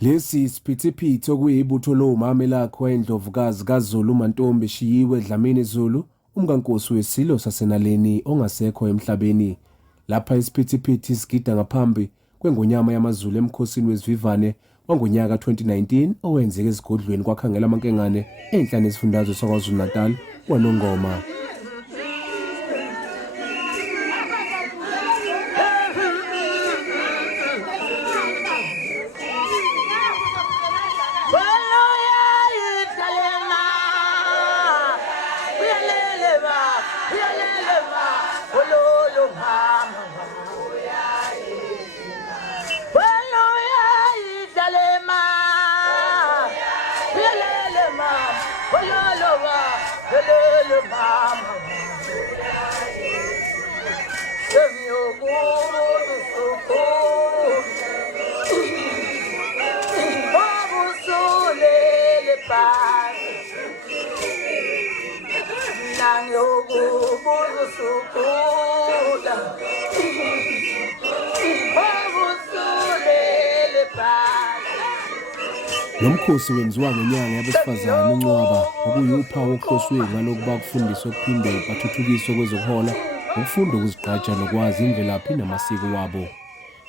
Lesi isiphithiphithi okuyibutho lomama lakho endlovukazi kaZulu uMantombi Shiyiwe Dlamini Zulu, umkankosi weSilo saseNaleni ongasekho emhlabeni. Lapha isiphithiphithi sigida ngaphambi kweNgonyama yamaZulu emkhosini wesiVivane wangonyaka 2019 owenzeka esigodlweni kwaKhangela amankengane enhlane esifundazwe saKwaZulu Natal kwaNongoma. Lo mkhosi wenziwa ngenyanga yabesifazane uNcwaba okuyuphawu okuhloswe ngalokuba kufundiswe kuphinde bathuthukiswe kwezokuhola, ukufunda ukuzigqaja nokwazi imvelaphi namasiko wabo.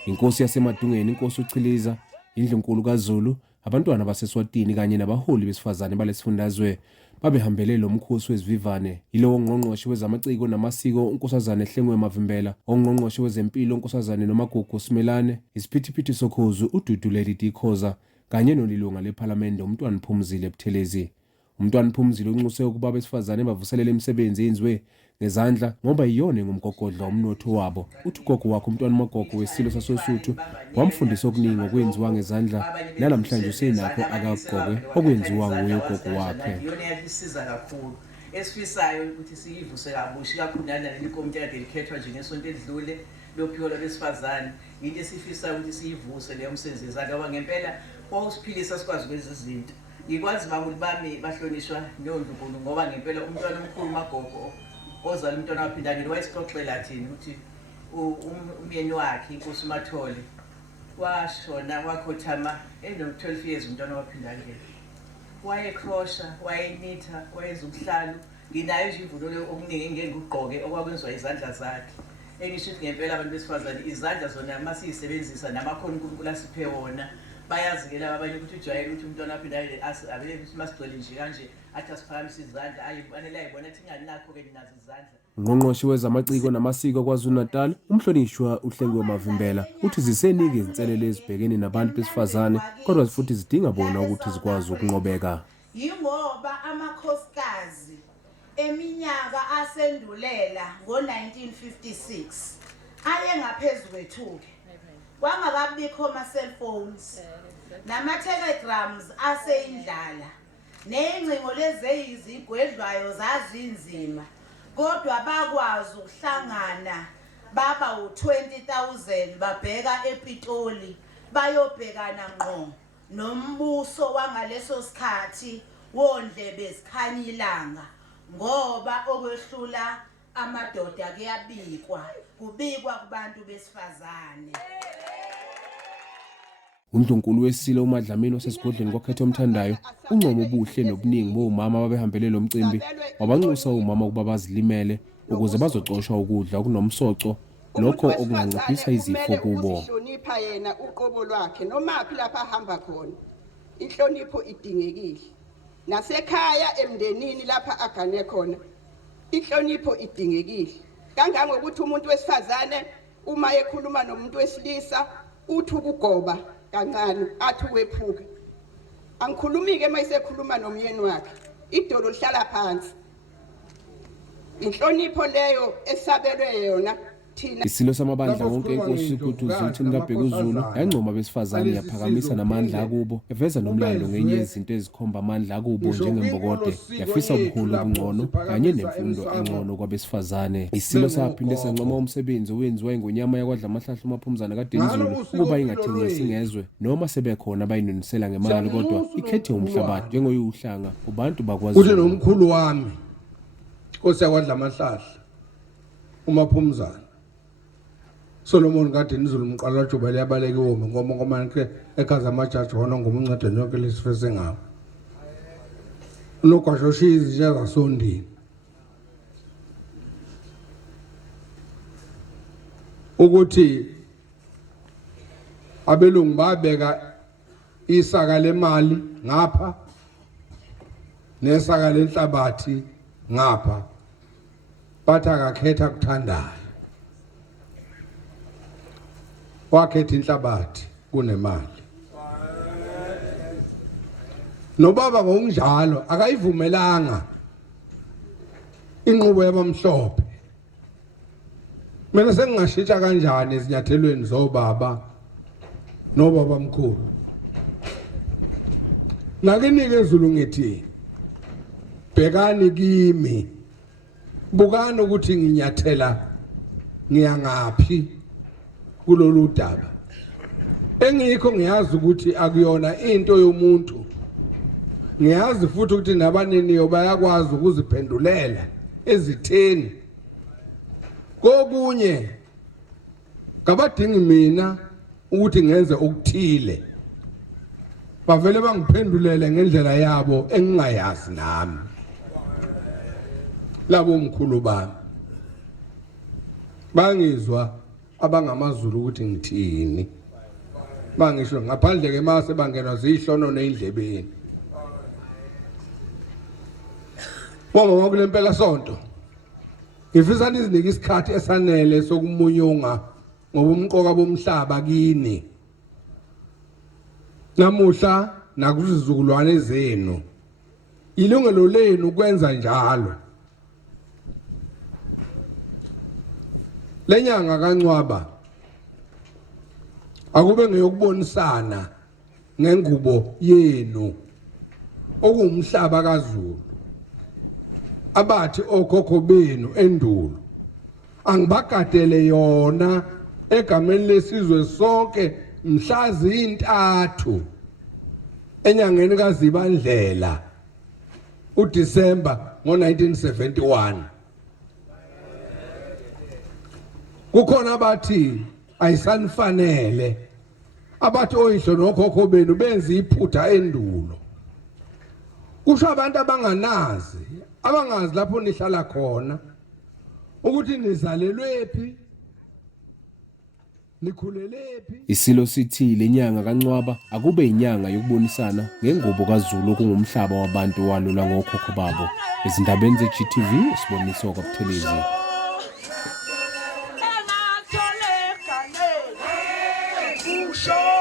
Inkosi yaseMadungeni, inkosi uChiliza, indlunkulu kaZulu, abantwana baseSwatini kanye nabaholi besifazane balesifundazwe babehambele lo mkhosi wesiVivane. Yilowo ongqongqoshe wezamaciko namasiko uNkosazane Hlengwe Mavimbela, ongqongqoshe wezempilo uNkosazane Nomagugu Simelane, isiphithiphithi sokhozi uDudu Lady Dikhoza kanye nolilunga lephalamende uMntwana Phumzile Buthelezi. uMntwana Phumzile uncuse ukuba abesifazane bavuselele imisebenzi eyenziwe ngezandla ngoba iyona ngumgogodla umnotho wabo. Uthi ugogo wakhe uMntwana Magogo weSilo sasoSuthu wamfundisa okuningi okwenziwa ngezandla, nalamhlanje usenakho akagoge okwenziwa nguye ugogo wakhe. Esifisayo ukuthi siyivuse kabusha kakhulu naleli komiti kade likhethwa njengesonto edlule lophiko labesifazane. Into esifisayo ukuthi siyivuse leyo msebenzi akaba ngempela kwasiphilisa sikwazi kwezi zinto. Ngikwazi bamuli bami bahlonishwa nondlunkulu ngoba ngempela uMntwana omkhulu Magogo ozala uMntwana waphindangeni wayesixoxela thina ukuthi umyeni wakhe inkosi uMathole washona wakhothama eno12 years uMntwana waphindangeni. Wayekrosha, wayenitha, wayezubuhlalu. Nginayo nje imvunulo okuningi engeke ngigqoke okwakwenziwa izandla zakhe. Engisho ukuthi ngempela abantu besifazane izandla zona masiyisebenzisa namakhono uNkulunkulu asiphe wona bayazi-ke laba abanye ukuthi ujwayele ukuthi uMntwana waphindangeni abele ukuthi masigcwele nje kanje athi asiphakamise izandla ayifanele ayibona ukuthi inganakho-ke nazo izandla. Ungqongqoshe wezamaciko namasiko kwaZulu Natal umhlonishwa uHlengwe Mavimbela uthi ziseningi izinselelo ezibhekene nabantu besifazane kodwa futhi zidinga bona ukuthi zikwazi ukunqobeka. Yingoba amakhosikazi eminyaka asendulela ngo-1956 ayengaphezulu kwethuke, kwangakabikho ama-cellphones nama-telegrams aseyindlala, ney'ngcingo lezi eyizigwedlwayo zazinzima, kodwa bakwazi ukuhlangana baba u-20,000 babheka ePitoli bayobhekana ngqo nombuso wangaleso sikhathi wondlebe zikhanya ilanga, ngoba okwehlula amadoda kuyabikwa, kubikwa kubantu besifazane. uNdlunkulu weSilo uMadlamini osesigodlweni kwaKhetho Omthandayo uncomo obuhle nobuningi bomama babehambele lo mcimbi wabanxusa umama ukuba bazilimele ukuze bazocoshwa ukudla okunomsoco, lokho okunganciphisa izifo kubo. Uhlonipha yena uqobo lwakhe nomaphi lapha ahamba khona. Inhlonipho idingekile. Nasekhaya emndenini lapha agane khona. Inhlonipho idingekile. Kangangokuthi umuntu wesifazane uma ekhuluma nomuntu wesilisa uthi ukugoba kancane athi wephuka. Angikhulumi-ke mayisekhuluma nomyeni wakhe, idolo lihlala phansi. Inhlonipho leyo esabelwe yona thina Isilo samabandla wonke inkosi uGudu Zilton kaBhekuzulu yancoma abesifazane yaphakamisa namandla akubo eveza nomlando ngenye yezinto ezikhomba amandla akubo njengembokode yafisa ubuholi obungcono kanye nemfundo engcono kwabesifazane. Isilo saphinde sancoma umsebenzi owenziwa ingonyama yakwadla amahlahla uMaphumzana kaDenzulu ukuba ingathengisi ngezwe noma sebekhona bayinonisela ngemali kodwa ikhethe umhlabathi njengoyuhlanga kubantu bakwaZulu. Uthi nomkhulu wami Nkosi yakwadla amahlahla uMaphumzana Solomon kaDenzulu umqala jubele yabaleke wome ngoma ke ekhaza amajaji wona ngomncede yonke lesifese ngawo unogwashoshizi nje zasondini ukuthi abelungu babeka isaka lemali ngapha nesaka lenhlabathi ngapha bathi akakhetha kuthandayo wakhetha inhlabathi kunemali nobaba ngokunjalo akayivumelanga inqubo yabamhlophe. Mina sengingashintsha kanjani ezinyathelweni zobaba nobaba mkhulu nakinike ezulu ngithi bhekani kimi bukani ukuthi nginyathela ngiyangaphi kulolu daba engikho ngiyazi ukuthi akuyona into yomuntu ngiyazi futhi ukuthi nabaniniyo bayakwazi ukuziphendulela ezitheni kokunye kabadingi mina ukuthi ngenze okuthile bavele bangiphendulele ngendlela yabo engingayazi nami labo umkhulu bami bangizwa abangamaZulu ukuthi ngithini bangisho ngaphandle ke mase bangenwa zihlono neindlebeni woma kulempela sonto ngifisa nizinike isikhathi esanele sokumunyunga ngoba umqoka bomhlaba kini namuhla nakuzizukulwane zenu ilungelo lenu kwenza njalo. Lenyanga kaNcwaba akube ngeyokubonisana ngengubo yenu okuwumhlaba kaZulu abathi okhokho benu endulo angibagadele yona egameni lesizwe sonke mhla zi3 enyangeni kaZibandlela uDisemba ngo1971. Kukhona abathi ayisanifanele abathi oyihlo nokhokho benu benza iphutha endulo. Kusho abantu abangazi lapho nihlala khona ukuthi nizalelwephi nikhulelephi. Isilo sithi lenyanga kaNcwaba akube inyanga yokubonisana ngengubo kaZulu okungumhlaba wabantu walula ngokhokho babo. Ezindabeni zeGTV isiboniso kwaButhelezi. Show!